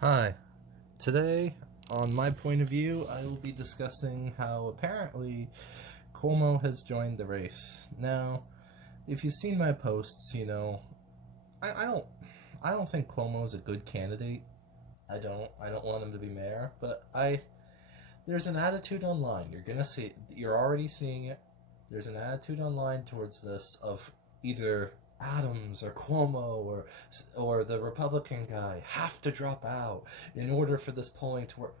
Hi. Today, on my point of view, I will be discussing how apparently Cuomo has joined the race. Now, if you've seen my posts, I don't I don't think Cuomo is a good candidate. I don't want him to be mayor, but I there's an attitude online. You're already seeing it. There's an attitude online towards this of either Adams or Cuomo or the Republican guy have to drop out in order for this polling to work.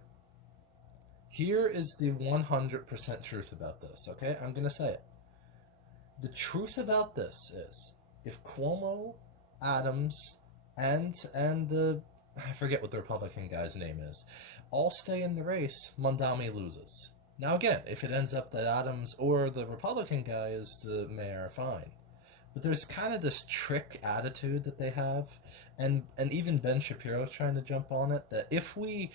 Here is the 100% truth about this, okay? I'm going to say it. The truth about this is if Cuomo, Adams, and the I forget what the Republican guy's name is, all stay in the race, Mamdani loses. Now again, if it ends up that Adams or the Republican guy is the mayor, fine. But there's kind of this trick attitude that they have, and even Ben Shapiro's trying to jump on it, that if we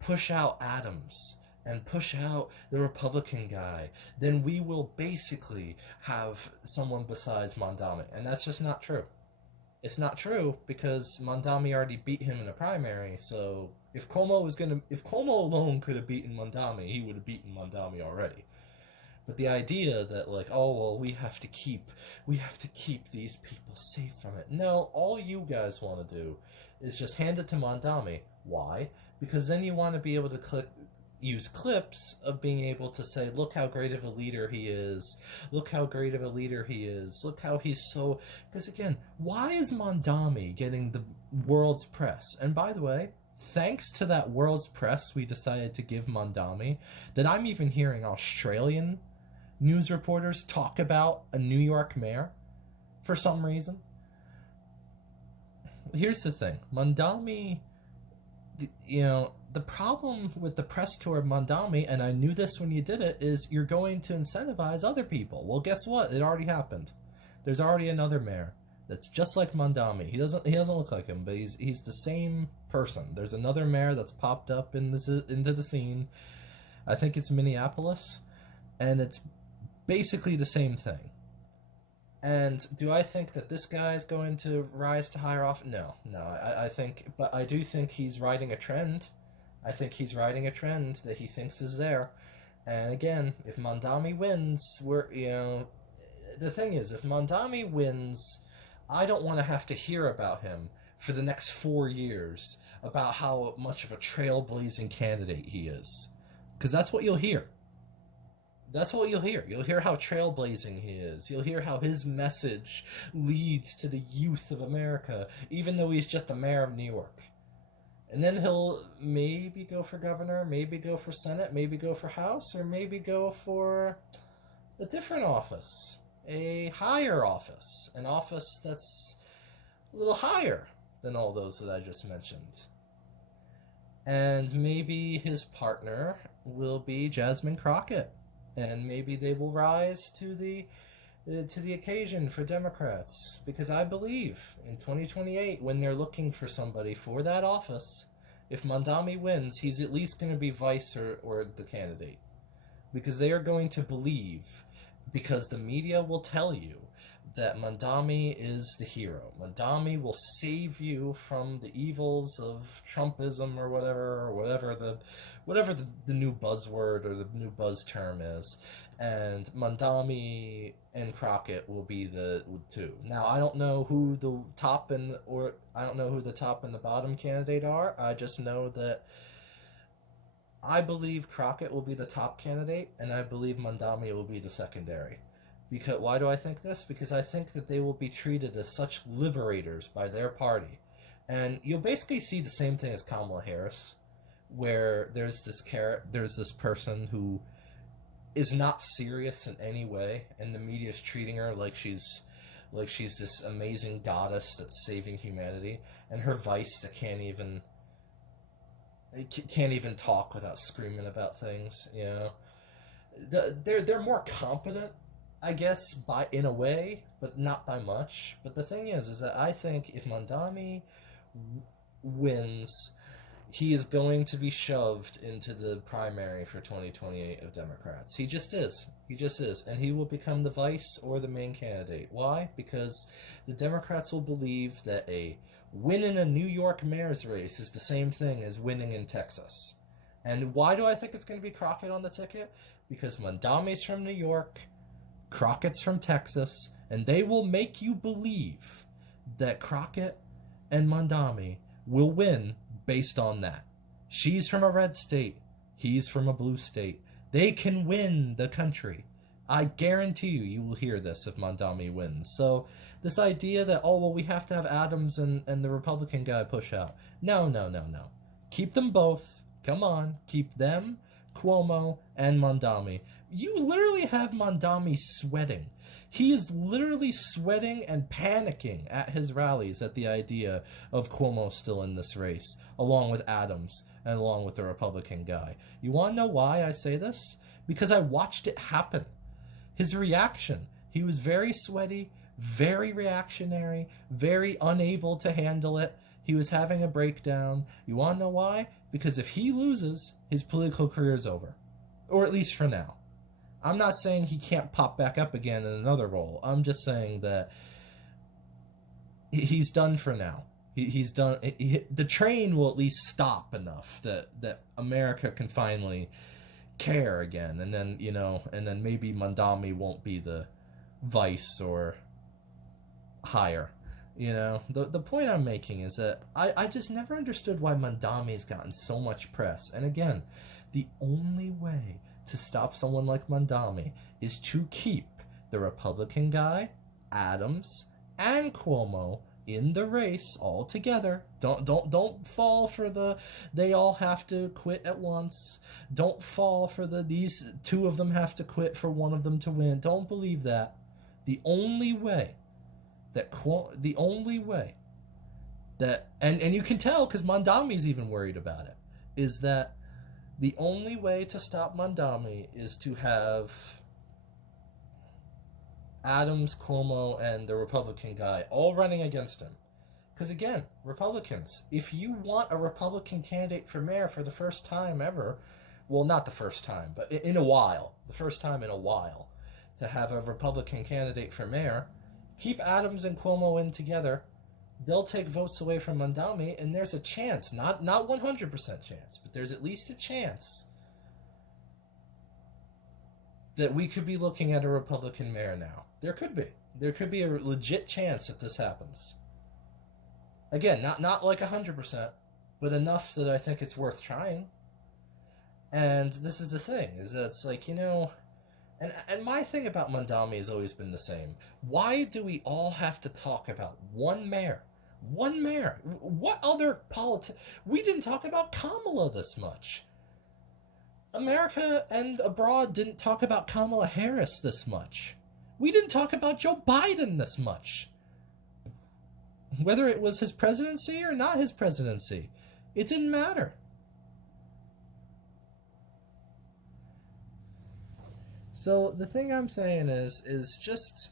push out Adams and push out the Republican guy, then we will basically have someone besides Mamdani. And that's just not true. It's not true because Mamdani already beat him in a primary. So if Cuomo alone could have beaten Mamdani, he would have beaten Mamdani already. But the idea that like, oh well, we have to keep these people safe from it. No, all you guys want to do is just hand it to Mamdani. Why? Because then you want to be able to use clips of being able to say, look how great of a leader he is. Look how great of a leader he is. Look how he's so... Because again, why is Mamdani getting the world's press? And by the way, thanks to that world's press we decided to give Mamdani, that I'm even hearing Australian news reporters talk about a New York mayor for some reason. Here's the thing. Mamdani, the problem with the press tour of Mamdani, and I knew this when you did it, is you're going to incentivize other people. Well, guess what? It already happened. There's already another mayor that's just like Mamdani. He doesn't look like him, but he's the same person. There's another mayor that's popped up into the scene. I think it's Minneapolis, and it's basically the same thing. And do I think that this guy is going to rise to higher off? No. But I do think he's riding a trend. I think he's riding a trend that he thinks is there. And again, if Mamdani wins, the thing is, if Mamdani wins, I don't want to have to hear about him for the next 4 years about how much of a trailblazing candidate he is. Because that's what you'll hear. That's what you'll hear. You'll hear how trailblazing he is. You'll hear how his message leads to the youth of America, even though he's just the mayor of New York. And then he'll maybe go for governor, maybe go for Senate, maybe go for House, or maybe go for a different office, a higher office, an office that's a little higher than all those that I just mentioned. And maybe his partner will be Jasmine Crockett. And maybe they will rise to the occasion for Democrats, because I believe in 2028, when they're looking for somebody for that office, if Mamdani wins, he's at least going to be vice or the candidate, because they are going to believe, because the media will tell you that Mamdani is the hero. Mamdani will save you from the evils of Trumpism or whatever the new buzzword or the new buzz term is. And Mamdani and Crockett will be the two. Now I don't know who the top and the bottom candidate are. I just know that I believe Crockett will be the top candidate, and I believe Mamdani will be the secondary. Because why do I think this? Because I think that they will be treated as such liberators by their party. And you'll basically see the same thing as Kamala Harris, where there's this person who is not serious in any way, and the media's treating her like she's this amazing goddess that's saving humanity, and her vice that can't even talk without screaming about things. They're more competent, I guess, in a way, but not by much. But the thing is that I think if Mamdani wins, he is going to be shoved into the primary for 2028 of Democrats. He just is. And he will become the vice or the main candidate. Why? Because the Democrats will believe that a winning a New York mayor's race is the same thing as winning in Texas. And why do I think it's going to be Crockett on the ticket? Because Mamdani's from New York, Crockett's from Texas, and they will make you believe that Crockett and Mamdani will win based on that. She's from a red state, he's from a blue state. They can win the country. I guarantee you will hear this if Mamdani wins. So this idea that, oh, well, we have to have Adams and the Republican guy push out. No. Keep them both. Come on. Keep them, Cuomo, and Mamdani. You literally have Mamdani sweating. He is literally sweating and panicking at his rallies at the idea of Cuomo still in this race, along with Adams and along with the Republican guy. You want to know why I say this? Because I watched it happen. His reaction. He was very sweaty, very reactionary, very unable to handle it. He was having a breakdown. You want to know why? Because if he loses, his political career is over. Or at least for now. I'm not saying he can't pop back up again in another role. I'm just saying that he's done for now. He's done. The train will at least stop enough that America can finally care again, and then and then maybe Mamdani won't be the vice or higher. The point I'm making is that I just never understood why Mamdani's gotten so much press. And again, the only way to stop someone like Mamdani is to keep the Republican guy, Adams, and Cuomo in the race all together. Don't fall for the they all have to quit at once. Don't fall for these two of them have to quit for one of them to win. Don't believe that. The only way that and you can tell because Mamdani's even worried about it, is that the only way to stop Mamdani is to have Adams, Cuomo, and the Republican guy all running against him. Because again, Republicans, if you want a Republican candidate for mayor for the first time ever, well, not the first time, but in a while, the first time in a while, to have a Republican candidate for mayor, keep Adams and Cuomo in together. They'll take votes away from Mamdani, and there's a chance, not 100% chance, but there's at least a chance that we could be looking at a Republican mayor now. There could be a legit chance that this happens. Again, not like 100%, but enough that I think it's worth trying. And this is the thing, is that it's like, and my thing about Mamdani has always been the same. Why do we all have to talk about one mayor? One mayor. What other we didn't talk about Kamala this much. America and abroad didn't talk about Kamala Harris this much. We didn't talk about Joe Biden this much. Whether it was his presidency or not his presidency, it didn't matter. So the thing I'm saying is just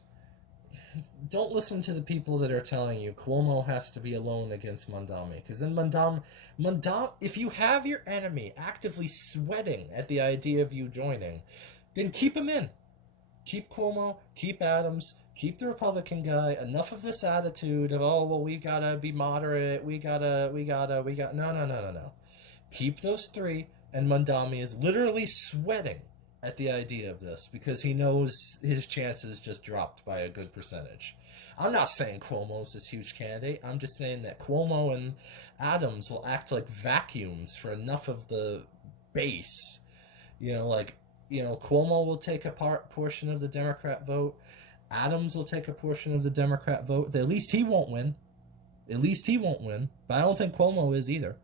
don't listen to the people that are telling you Cuomo has to be alone against Mamdani. Because then Mamdani, if you have your enemy actively sweating at the idea of you joining, then keep him in. Keep Cuomo, keep Adams, keep the Republican guy. Enough of this attitude of, oh, well, we gotta be moderate. No. Keep those three, and Mamdani is literally sweating at the idea of this because he knows his chances just dropped by a good percentage. I'm not saying Cuomo's this huge candidate. I'm just saying that Cuomo and Adams will act like vacuums for enough of the base. Cuomo will take a portion of the Democrat vote. Adams will take a portion of the Democrat vote. At least he won't win. But I don't think Cuomo is either.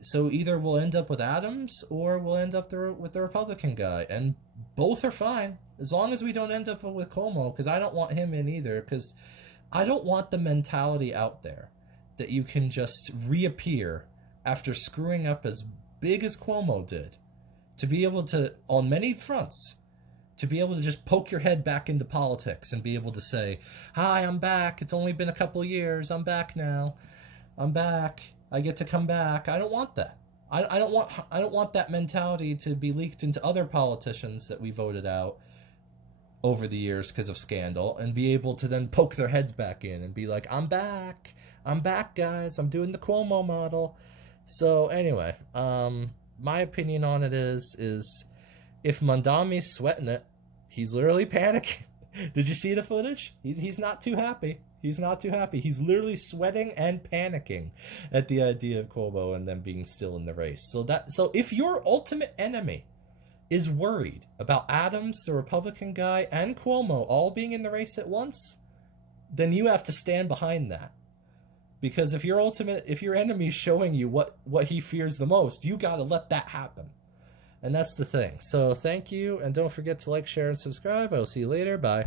So either we'll end up with Adams or we'll end up with the Republican guy. And both are fine, as long as we don't end up with Cuomo, because I don't want him in either, because I don't want the mentality out there that you can just reappear after screwing up as big as Cuomo did, to be able to, on many fronts, to be able to just poke your head back into politics and be able to say, hi, I'm back. It's only been a couple of years. I'm back now. I'm back. I get to come back. I don't want that. I don't want that mentality to be leaked into other politicians that we voted out over the years because of scandal, and be able to then poke their heads back in and be like, I'm back, guys, I'm doing the Cuomo model. So anyway, my opinion on it is if Mamdani's sweating it, he's literally panicking. Did you see the footage? He's not too happy. He's not too happy. He's literally sweating and panicking at the idea of Cuomo and them being still in the race. So if your ultimate enemy is worried about Adams, the Republican guy, and Cuomo all being in the race at once, then you have to stand behind that. Because if your enemy's showing you what he fears the most, you got to let that happen. And that's the thing. So thank you, and don't forget to like, share, and subscribe. I will see you later. Bye.